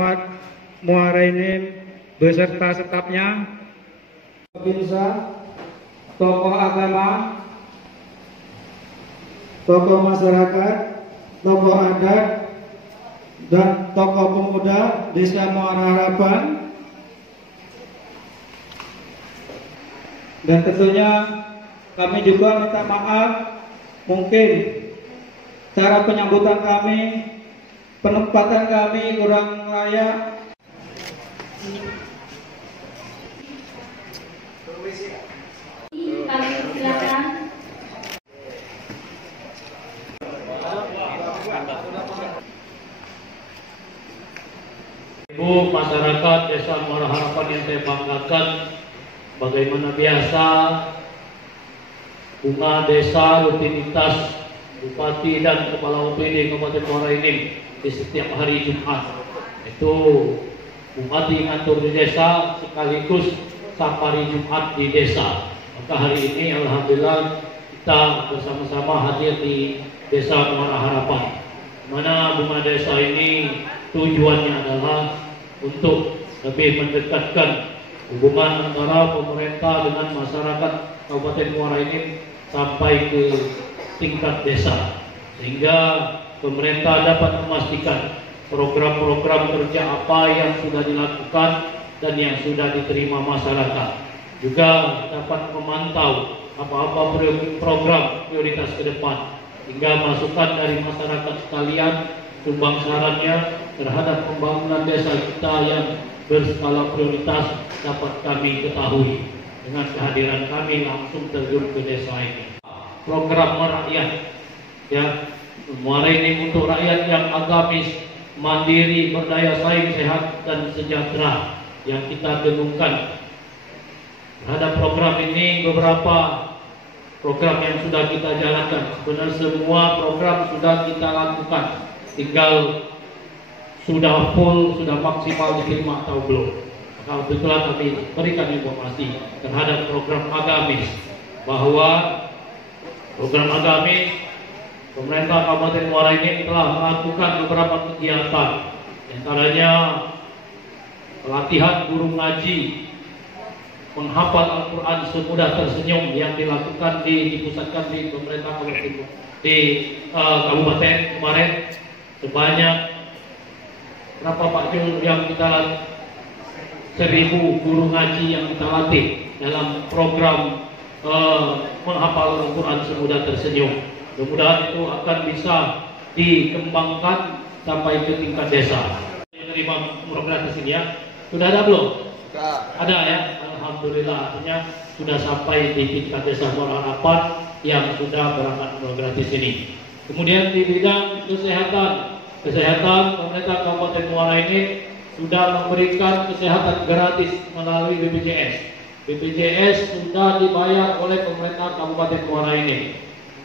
Camat Muara Enim beserta stafnya, pemirsa, tokoh agama, tokoh masyarakat, tokoh adat, dan tokoh pemuda Desa Muara Harapan. Dan tentunya kami juga minta maaf, mungkin cara penyambutan kami, penempatan kami kurang layak. Kami silakan. Ibu masyarakat Desa Muara Harapan yang saya banggakan, bagaimana biasa bunga desa rutinitas Bupati dan Kepala UPD Kabupaten Muara Enim di setiap hari Jumat. Itu Bupati ngatur di desa sekaligus safari Jumat di desa. Maka hari ini alhamdulillah kita bersama-sama hadir di Desa Muara Harapan. Mana bunga desa ini tujuannya adalah untuk lebih mendekatkan hubungan antara pemerintah dengan masyarakat Kabupaten Muara Enim sampai ke tingkat desa, sehingga pemerintah dapat memastikan program-program kerja apa yang sudah dilakukan dan yang sudah diterima masyarakat. Juga dapat memantau apa-apa program prioritas ke depan, hingga masukan dari masyarakat sekalian sumbang sarannya terhadap pembangunan desa kita yang berskala prioritas dapat kami ketahui dengan kehadiran kami langsung terjun ke desa ini. Program merakyat, ya, Muara Enim untuk rakyat yang agamis, mandiri, berdaya saing, sehat dan sejahtera yang kita dengungkan. Terhadap program ini beberapa program yang sudah kita jalankan. Sebenarnya semua program sudah kita lakukan, tinggal sudah full, sudah maksimal diterima atau belum. Maka kebetulan kami berikan informasi terhadap program agamis, bahwa program agamis pemerintah Kabupaten Muara Enim telah melakukan beberapa kegiatan, antaranya pelatihan guru ngaji menghafal Al-Quran semudah tersenyum yang dilakukan dipusatkan di pemerintah kabupaten kemarin sebanyak berapa Pak Jul yang kita 1.000 guru ngaji yang kita latih dalam program menghafal Al-Quran semudah tersenyum. Mudah-mudahan itu akan bisa dikembangkan sampai ke tingkat desa. Menerima umroh gratis ini ya, sudah ada belum? Ada ya, alhamdulillah, artinya sudah sampai di tingkat desa Muara Harapan yang sudah berangkat umroh gratis ini. Kemudian di bidang kesehatan pemerintah Kabupaten Muara Enim sudah memberikan kesehatan gratis melalui BPJS. BPJS sudah dibayar oleh pemerintah Kabupaten Muara Enim.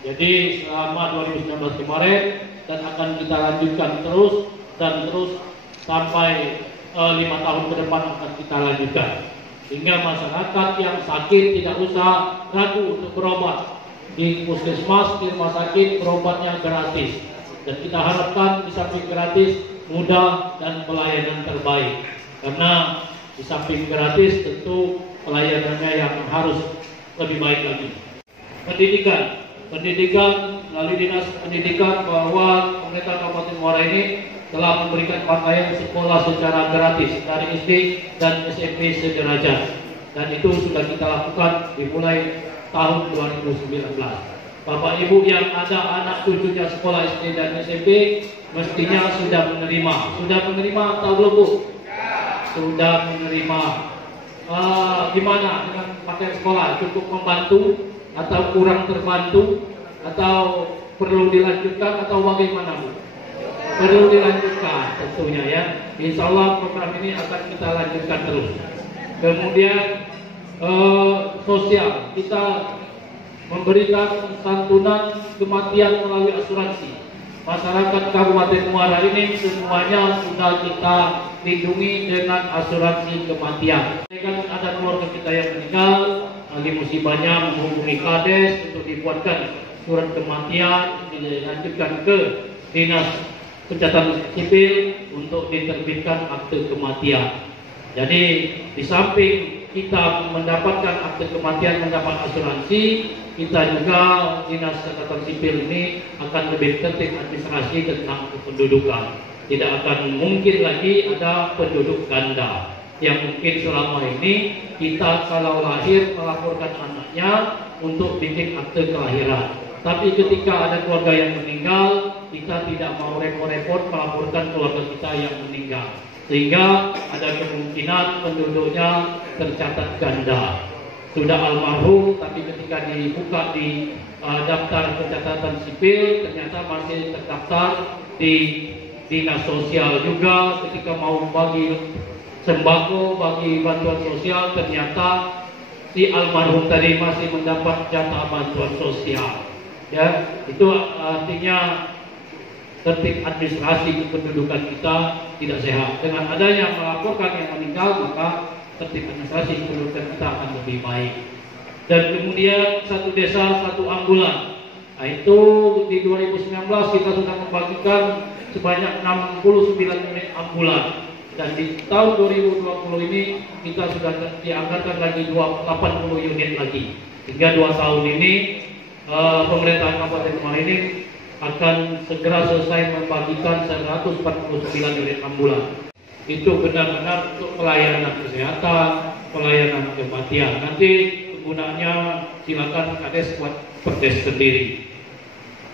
Jadi selama 2019 kemarin dan akan kita lanjutkan terus sampai 5 tahun ke depan akan kita lanjutkan, sehingga masyarakat yang sakit tidak usah ragu untuk berobat di puskesmas, di rumah sakit, berobatnya gratis. Dan kita harapkan di samping gratis, mudah dan pelayanan terbaik. Karena di samping gratis tentu pelayanannya yang harus lebih baik lagi. Pendidikan melalui Dinas Pendidikan, bahwa pemerintah Kabupaten Muara Enim telah memberikan pakaian sekolah secara gratis dari SD dan SMP sederajat. Dan itu sudah kita lakukan dimulai tahun 2019. Bapak Ibu yang ada anak cucunya sekolah SD dan SMP mestinya sudah menerima. Sudah menerima atau belum Bu? Sudah menerima. Gimana dengan pakaian sekolah? Cukup membantu atau kurang terbantu atau perlu dilanjutkan atau bagaimana Bu? Perlu dilanjutkan tentunya ya. Insya Allah program ini akan kita lanjutkan terus. Kemudian sosial, kita memberikan santunan kematian melalui asuransi. Masyarakat Kabupaten Muara Enim semuanya sudah kita lindungi dengan asuransi kematian. Kan ada keluarga kita yang meninggal, lagi musibahnya menghubungi Kades untuk dibuatkan surat kematian, dilanjutkan ke Dinas pencatatan sipil untuk diterbitkan akte kematian. Jadi di samping kita mendapatkan akte kematian, mendapat asuransi, kita juga dinas catatan sipil ini akan lebih tertib administrasi tentang kependudukan. Tidak akan mungkin lagi ada penduduk ganda yang mungkin selama ini kita kalau lahir melaporkan anaknya untuk bikin akte kelahiran. Tapi ketika ada keluarga yang meninggal, kita tidak mau repot-repot melaporkan keluarga kita yang meninggal. Sehingga ada kemungkinan penduduknya tercatat ganda. Sudah almarhum, tapi ketika dibuka di daftar pencatatan sipil, ternyata masih terdaftar di dinas sosial juga. Ketika mau bagi sembako, bagi bantuan sosial, ternyata si almarhum tadi masih mendapat jatah bantuan sosial. Ya, itu artinya tertib administrasi kependudukan kita tidak sehat. Dengan adanya melaporkan yang meninggal, maka tertib administrasi kependudukan kita akan lebih baik. Dan kemudian satu desa satu ambulan. Nah, itu di 2019 kita sudah membagikan sebanyak 69 unit ambulan. Dan di tahun 2020 ini kita sudah dianggarkan lagi 80 unit lagi. Hingga 2 tahun ini pemerintahan Kabupaten Muarainim akan segera selesai membagikan 149 unit ambulan. Itu benar-benar untuk pelayanan kesehatan, pelayanan kematian. Nanti penggunaannya silakan Kades buat perdes sendiri.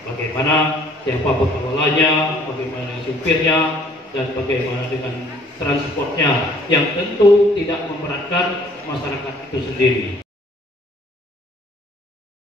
Bagaimana siapa pengelolanya, bagaimana supirnya, dan bagaimana dengan transportnya yang tentu tidak memberatkan masyarakat itu sendiri.